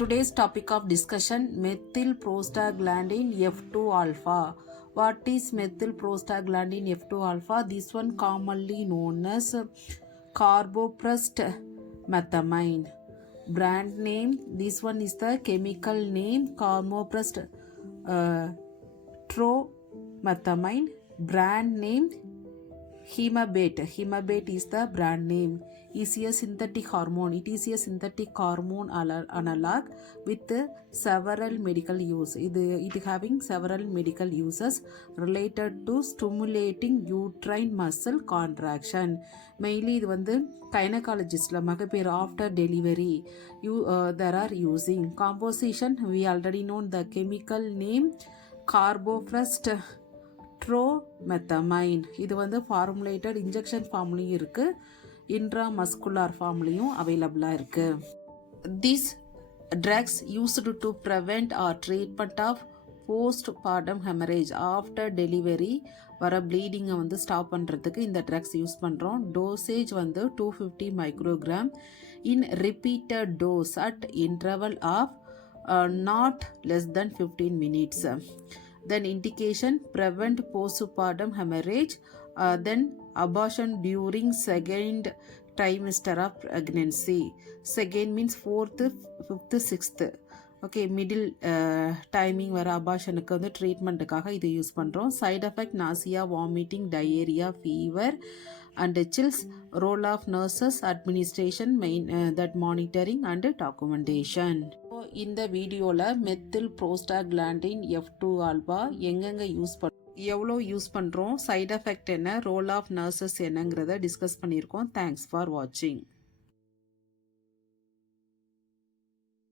Today's topic of discussion, methyl prostaglandin F2 alpha. What is methyl prostaglandin F2 alpha? This one commonly known as carboprest methamine. Brand name, this one is the chemical name carboprest tromethamine. Brand name Hemabate. Hemabate is the brand name. Is a synthetic hormone. It is a synthetic hormone analog with several medical use. It having several medical uses related to stimulating uterine muscle contraction. Mainly இது வந்து gynecologistல மகப்பேறு after delivery there are using. Composition we already know the chemical name carboprest tromethamine. இது வந்து formulated injection ஃபார்ம்லையும் இருக்கு, intramuscular ஃபார்ம்லையும் அவைலபிளாக இருக்கு. These drugs used to prevent or treatment of postpartum hemorrhage. after delivery வர ப்ளீடிங்கை வந்து ஸ்டாப் பண்ணுறதுக்கு இந்த ட்ரக்ஸ் யூஸ் பண்ணுறோம். டோசேஜ் வந்து 250 microgram in repeated dose at interval of not less than 15 minutes. Then indication, prevent postpartum hemorrhage, then abortion during second trimester of pregnancy. Second means 4th, 5th, 6th. Okay, middle timing வர அபார்ஷனுக்கு வந்து ட்ரீட்மெண்ட்டுக்காக இது use பண்ணுறோம். Side effect nausea, vomiting, diarrhoea, fever and chills. Role of nurses administration, main that monitoring and documentation. இந்த வீடியோவில் methyl prostaglandin F2 alpha எங்கெங்கே use எவ்வளோ யூஸ் பண்ணுறோம், சைட் எஃபெக்ட் என்ன, ரோல் ஆஃப் நர்சஸ் என்னங்கிறத டிஸ்கஸ் பண்ணியிருக்கோம். தேங்க்ஸ் ஃபார் வாட்சிங்.